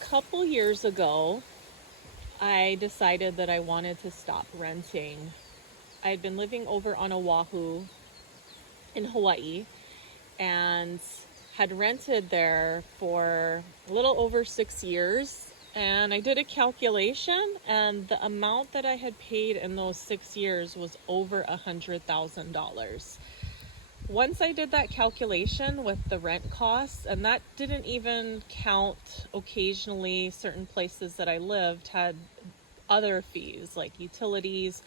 couple years ago, I decided that I wanted to stop renting. I had been living over on Oahu in Hawaii and had rented there for a little over 6 years. And I did a calculation, and the amount that I had paid in those 6 years was over $100,000. Once I did that calculation with the rent costs, and that didn't even count occasionally certain places that I lived had other fees like utilities,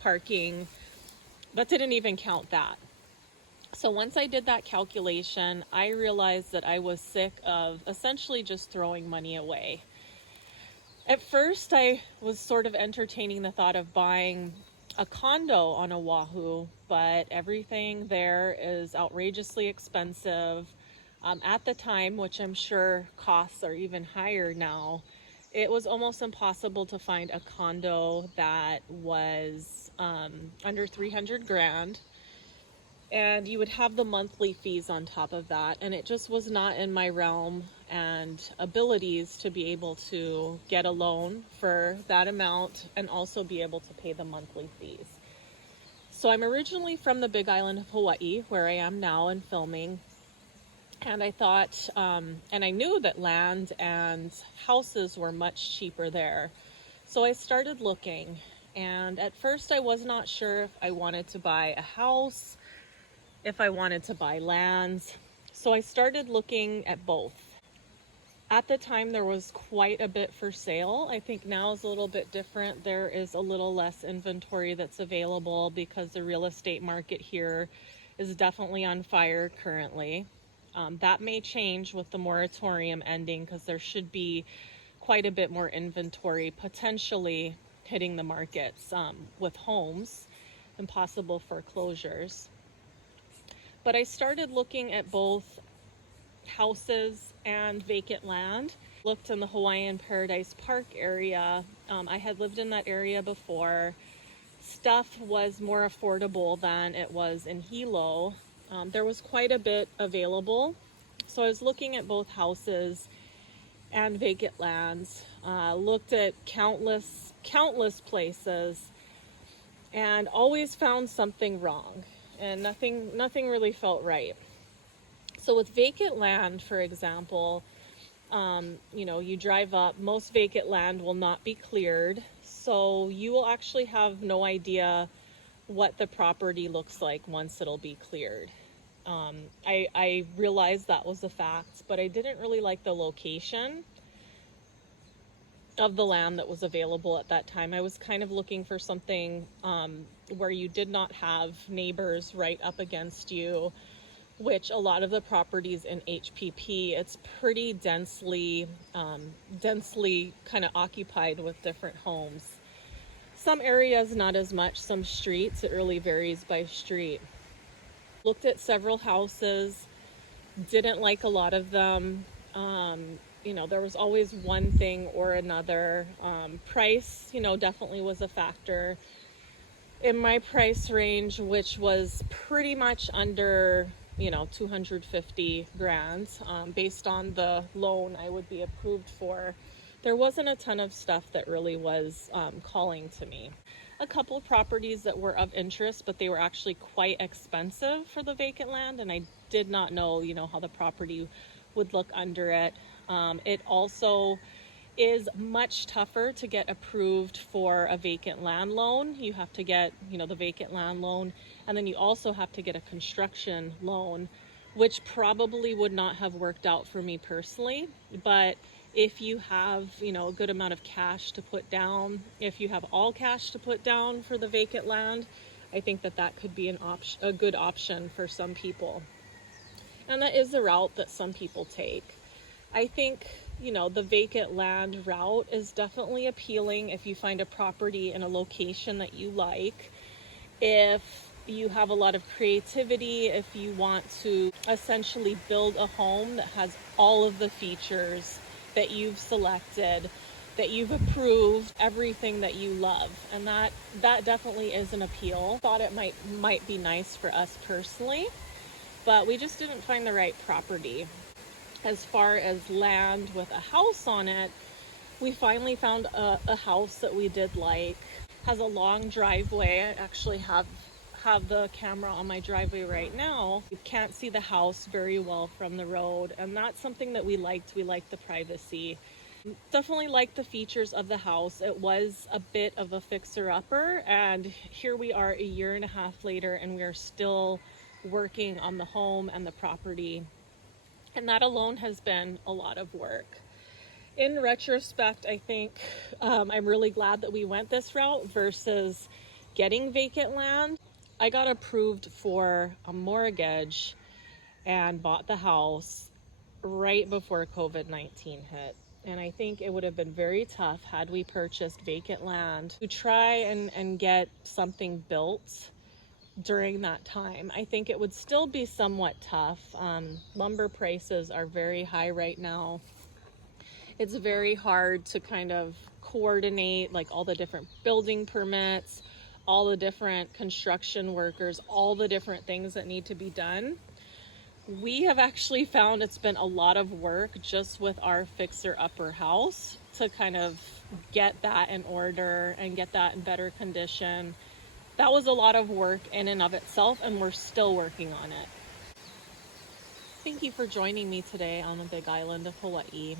parking, that didn't even count that. So once I did that calculation, I realized that I was sick of essentially just throwing money away. At first, I was sort of entertaining the thought of buying a condo on Oahu, but everything there is outrageously expensive. At the time, which I'm sure costs are even higher now, it was almost impossible to find a condo that was under 300 grand. And you would have the monthly fees on top of that. And it just was not in my realm and abilities to be able to get a loan for that amount and also be able to pay the monthly fees. So I'm originally from the Big Island of Hawaii, where I am now and filming. And I thought, and I knew that land and houses were much cheaper there. So I started looking. And at first I was not sure if I wanted to buy a house, if I wanted to buy lands. So I started looking at both. At the time, there was quite a bit for sale. I think now is a little bit different. There is a little less inventory that's available because the real estate market here is definitely on fire currently. That may change with the moratorium ending, because there should be quite a bit more inventory potentially hitting the markets with homes and possible foreclosures. But I started looking at both houses and vacant land. Looked in the Hawaiian Paradise Park area. I had lived in that area before. Stuff was more affordable than it was in Hilo. There was quite a bit available. So I was looking at both houses and vacant lands. Looked at countless places and always found something wrong. And nothing really felt right. So with vacant land, for example, you drive up, most vacant land will not be cleared. So you will actually have no idea what the property looks like once it'll be cleared. I realized that was a fact, but I didn't really like the location of the land that was available at that time. I was kind of looking for something where you did not have neighbors right up against you, which a lot of the properties in HPP, it's pretty densely kind of occupied with different homes. Some areas not as much, some streets, it really varies by street. Looked at several houses, didn't like a lot of them. There was always one thing or another. Price, definitely was a factor in my price range, which was pretty much under, 250 grand. Based on the loan I would be approved for, there wasn't a ton of stuff that really was calling to me. A couple of properties that were of interest, but they were actually quite expensive for the vacant land, and I did not know, how the property would look under it. It also is much tougher to get approved for a vacant land loan. You have to get, the vacant land loan, and then you also have to get a construction loan, which probably would not have worked out for me personally. But if you have, a good amount of cash to put down, if you have all cash to put down for the vacant land, I think that could be a good option for some people. And that is the route that some people take. I think, the vacant land route is definitely appealing if you find a property in a location that you like. If you have a lot of creativity, if you want to essentially build a home that has all of the features that you've selected, that you've approved, everything that you love. And that definitely is an appeal. Thought it might be nice for us personally, but we just didn't find the right property. As far as land with a house on it, we finally found a house that we did like. Has a long driveway. I actually have the camera on my driveway right now. You can't see the house very well from the road, and that's something that we liked. We liked the privacy. Definitely liked the features of the house. It was a bit of a fixer-upper, and here we are a year and a half later, and we are still working on the home and the property. And that alone has been a lot of work. In retrospect, I think I'm really glad that we went this route versus getting vacant land. I got approved for a mortgage and bought the house right before COVID-19 hit. And I think it would have been very tough had we purchased vacant land to try and get something built during that time. I think it would still be somewhat tough. Lumber prices are very high right now. It's very hard to kind of coordinate like all the different building permits, all the different construction workers, all the different things that need to be done. We have actually found it's been a lot of work just with our fixer-upper house to kind of get that in order and get that in better condition. That was a lot of work in and of itself, and we're still working on it. Thank you for joining me today on the Big Island of Hawaii.